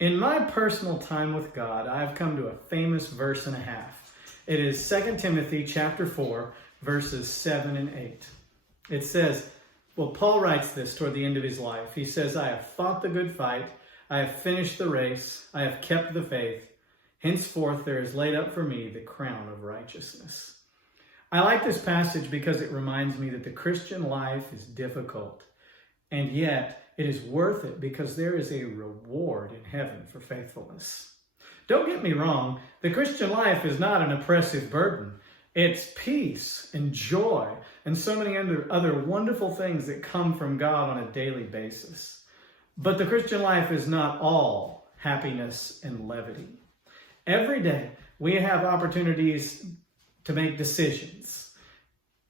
In my personal time with God, I've come to a famous verse and a half. It is 2 Timothy chapter 4, verses 7 and 8. It says, well, Paul writes this toward the end of his life. He says, I have fought the good fight. I have finished the race. I have kept the faith. Henceforth there is laid up for me the crown of righteousness. I like this passage because it reminds me that the Christian life is difficult, and yet it is worth it because there is a reward in heaven for faithfulness. Don't get me wrong, the Christian life is not an oppressive burden. It's peace and joy and so many other wonderful things that come from God on a daily basis. But the Christian life is not all happiness and levity. Every day we have opportunities to make decisions.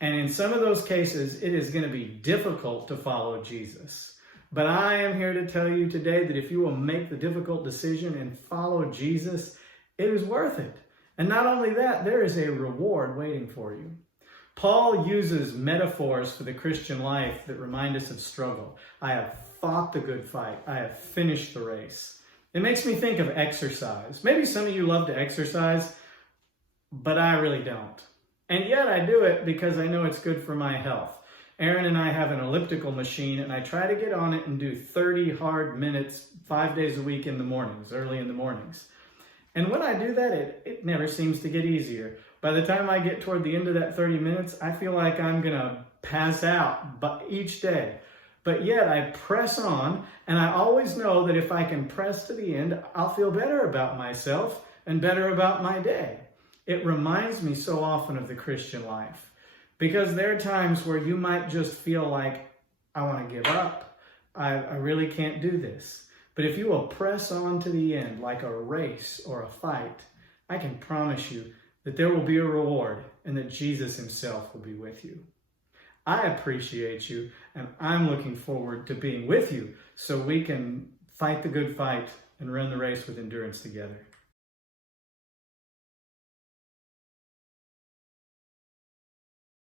And in some of those cases, it is going to be difficult to follow Jesus. But I am here to tell you today that if you will make the difficult decision and follow Jesus, it is worth it. And not only that, there is a reward waiting for you. Paul uses metaphors for the Christian life that remind us of struggle. I have fought the good fight. I have finished the race. It makes me think of exercise. Maybe some of you love to exercise, but I really don't. And yet I do it because I know it's good for my health. Aaron and I have an elliptical machine, and I try to get on it and do 30 hard minutes 5 days a week in the mornings, early in the mornings. And when I do that, it never seems to get easier. By the time I get toward the end of that 30 minutes, I feel like I'm going to pass out each day. But yet I press on, and I always know that if I can press to the end, I'll feel better about myself and better about my day. It reminds me so often of the Christian life, because there are times where you might just feel like, I want to give up. I really can't do this. But if you will press on to the end like a race or a fight, I can promise you that there will be a reward and that Jesus himself will be with you. I appreciate you, and I'm looking forward to being with you so we can fight the good fight and run the race with endurance together.